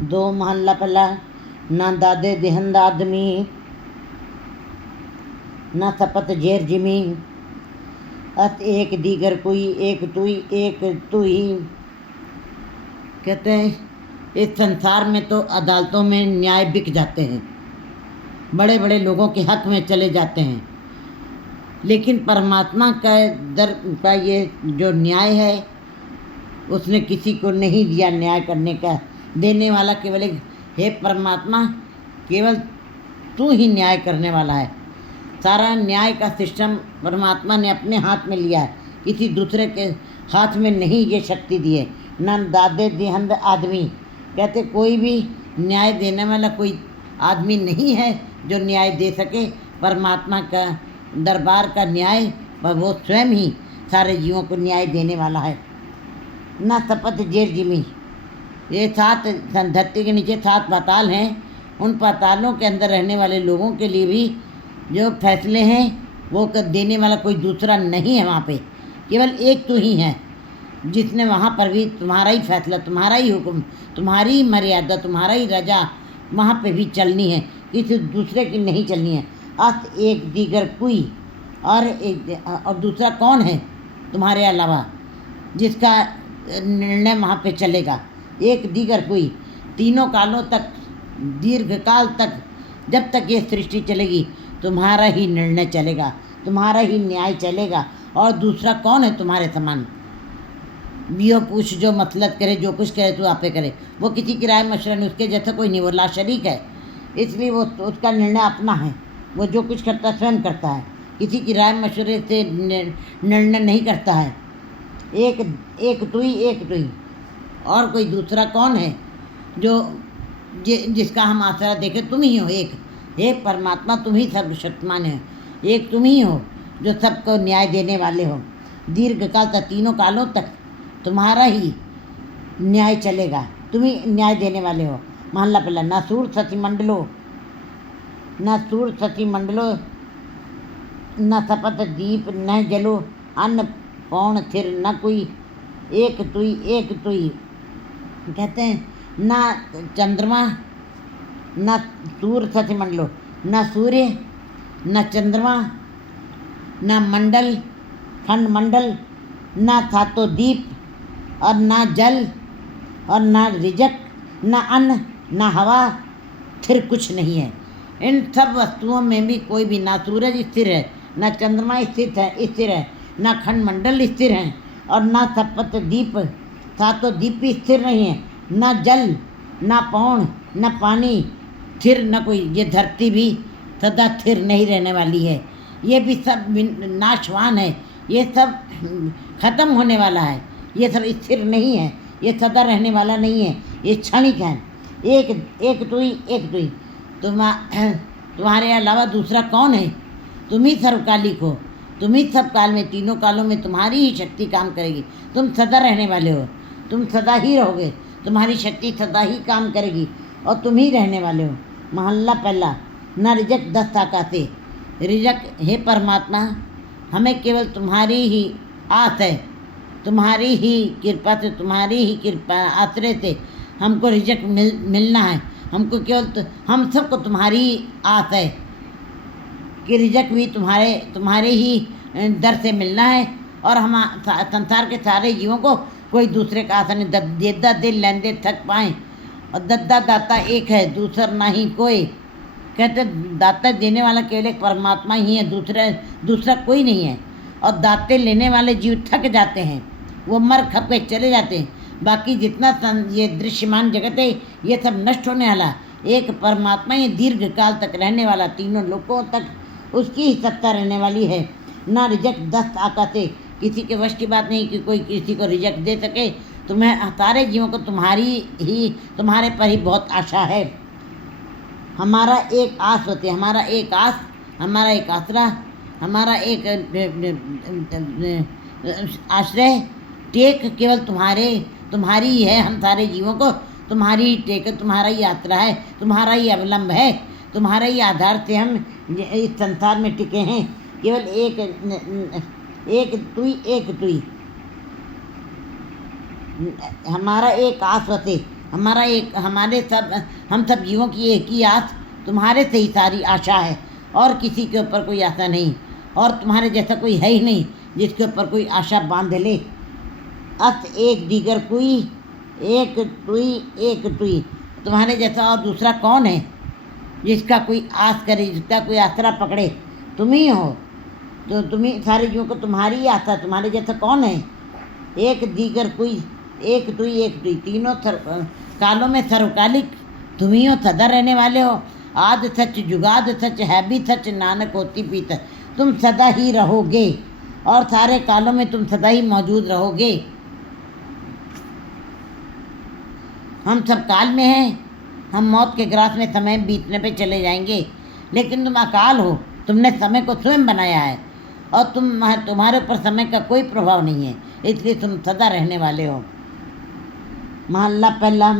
दो महल्ला पला ना दादे देहंद आदमी ना सपत जेर जिमी अत एक दीगर कोई एक तू ही। कहते हैं इस संसार में तो अदालतों में न्याय बिक जाते हैं, बड़े बड़े लोगों के हक में चले जाते हैं, लेकिन परमात्मा का दर का ये जो न्याय है उसने किसी को नहीं दिया न्याय करने का। देने वाला केवल एक हे परमात्मा, केवल तू ही न्याय करने वाला है। सारा न्याय का सिस्टम परमात्मा ने अपने हाथ में लिया है, किसी दूसरे के हाथ में नहीं ये शक्ति दी है। न दादे देहंद आदमी, कहते कोई भी न्याय देने वाला कोई आदमी नहीं है जो न्याय दे सके। परमात्मा का दरबार का न्याय पर वो स्वयं ही सारे जीवों को न्याय देने वाला है। न सपत जेर जिमी, ये 7 धरती के नीचे 7 पाताल हैं, उन पातालों के अंदर रहने वाले लोगों के लिए भी जो फैसले हैं वो देने वाला कोई दूसरा नहीं है। वहाँ पे केवल एक तू ही है जिसने वहाँ पर भी तुम्हारा ही फैसला, तुम्हारा ही हुक्म, तुम्हारी ही मर्यादा, तुम्हारा ही रजा वहाँ पे भी चलनी है, किसी दूसरे की नहीं चलनी है। अस्त एक दीगर कोई और दूसरा कौन है तुम्हारे अलावा जिसका निर्णय वहाँ पे चलेगा। एक दीगर कोई, तीनों कालों तक, दीर्घ काल तक, जब तक ये सृष्टि चलेगी तुम्हारा ही निर्णय चलेगा, तुम्हारा ही न्याय चलेगा, और दूसरा कौन है तुम्हारे समान। बियो पूछ जो मतलब करे, जो कुछ करे तू आपे करे, वो किसी की राय मशवरा नहीं, उसके जैसा कोई नहीं, वो लाशरीक है, इसलिए वो उसका निर्णय अपना है, वो जो कुछ करता स्वयं करता है, किसी की राय मशवरे से निर्णय नहीं करता है। एक तू ही, और कोई दूसरा कौन है जो जिसका हम आसरा देखें। तुम ही हो एक, हे परमात्मा, तुम ही सर्वशक्तिमान है, एक तुम ही हो जो सबको न्याय देने वाले हो। दीर्घ काल तक, तीनों कालों तक तुम्हारा ही न्याय चलेगा, तुम ही न्याय देने वाले हो। महल्ला पहला, न सूर सती मंडलो न सपत दीप न जलो अन्न पौण थिर न कोई एक तुई। कहते हैं ना चंद्रमा न सूर सती मंडलो, न सूर्य न चंद्रमा न मंडल खंड मंडल न सातों दीप और न जल और न रिजक न अन्न न हवा, फिर कुछ नहीं है। इन सब वस्तुओं में भी कोई भी, ना सूरज स्थिर है, न चंद्रमा स्थिर है, न खंड मंडल स्थिर हैं, और न सप्त दीप, सातों दीप भी स्थिर नहीं है, न जल न पौण न पानी स्थिर, न कोई, ये धरती भी सदा स्थिर नहीं रहने वाली है, ये भी सब नाशवान है, ये सब खत्म होने वाला है, ये सब स्थिर नहीं है, ये सदा रहने वाला नहीं है, ये क्षणिक है। एक तू ही, तुम्हारे अलावा दूसरा कौन है। तुम ही सर्वकालिक हो, तुम ही सब काल में, तीनों कालों में तुम्हारी ही शक्ति काम करेगी, तुम सदा रहने वाले हो, तुम सदा ही रहोगे, तुम्हारी शक्ति सदा ही काम करेगी और तुम ही रहने वाले हो। महल्ला पहला, न रिजक 10 ताकते, रिजक हे परमात्मा, हमें केवल तुम्हारी ही आस है, तुम्हारी ही कृपा से, तुम्हारी ही कृपा आश्रय से हमको रिजक मिलना है, हमको केवल हम सबको तुम्हारी आस है कि रिजक भी तुम्हारे ही दर से मिलना है, और हम संसार के सारे जीवों को कोई दूसरे का आशा नहीं। देदा दिल लेंदे थक पाएँ, और दद्दा दाता एक है, दूसरा नहीं कोई। कहते दाता देने वाला केवल एक परमात्मा ही है, दूसरा कोई नहीं है, और दाते लेने वाले जीव थक जाते हैं, वो मर खप के चले जाते हैं। बाकी जितना ये दृश्यमान जगत है ये सब नष्ट होने वाला, एक परमात्मा ही दीर्घ काल तक रहने वाला, तीनों लोगों तक उसकी ही सत्ता रहने वाली है। ना रिजक 10 ताकते, किसी के वश की बात नहीं कि कोई किसी को रिजक दे सके। तुम्हें सारे जीवों को तुम्हारे पर ही बहुत आशा है। हमारा एक आस होती है, हमारा एक आस, हमारा एक आसरा, हमारा एक आश्रय टेक केवल तुम्हारी ही है। हम सारे जीवों को तुम्हारी ही टेक, तुम्हारा ही यात्रा है, तुम्हारा ही अवलंब है, तुम्हारा ही आधार से हम इस संसार में टिके हैं। केवल एक तुई, हमारा एक आस होते, हमारा एक हमारे सब हम सब जीवों की एक ही आस तुम्हारे से ही सारी आशा है, और किसी के ऊपर कोई आशा नहीं, और तुम्हारे जैसा कोई है ही नहीं जिसके ऊपर कोई आशा बांध ले। अस एक दीगर कोई, एक तुई, तुम्हारे जैसा और दूसरा कौन है जिसका कोई आस करे, जिसका कोई आसरा पकड़े? तुम ही हो। तो तुम्ही सारे जीवों को तुम्हारी आशा, तुम्हारे जैसा कौन है? एक दीगर कोई, एक तुई, तीनों कालों में सर्वकालिक तुम ही हो, सदा रहने वाले हो। आद सच जुगाद सच है भी सच, नानक होती पीत। तुम सदा ही रहोगे और सारे कालों में तुम सदा ही मौजूद रहोगे। हम सब काल में हैं, हम मौत के ग्रास में समय बीतने पे चले जाएंगे, लेकिन तुम अकाल हो, तुमने समय को स्वयं बनाया है और तुम्हारे ऊपर समय का कोई प्रभाव नहीं है, इसलिए तुम सदा रहने वाले हो। महला पहला।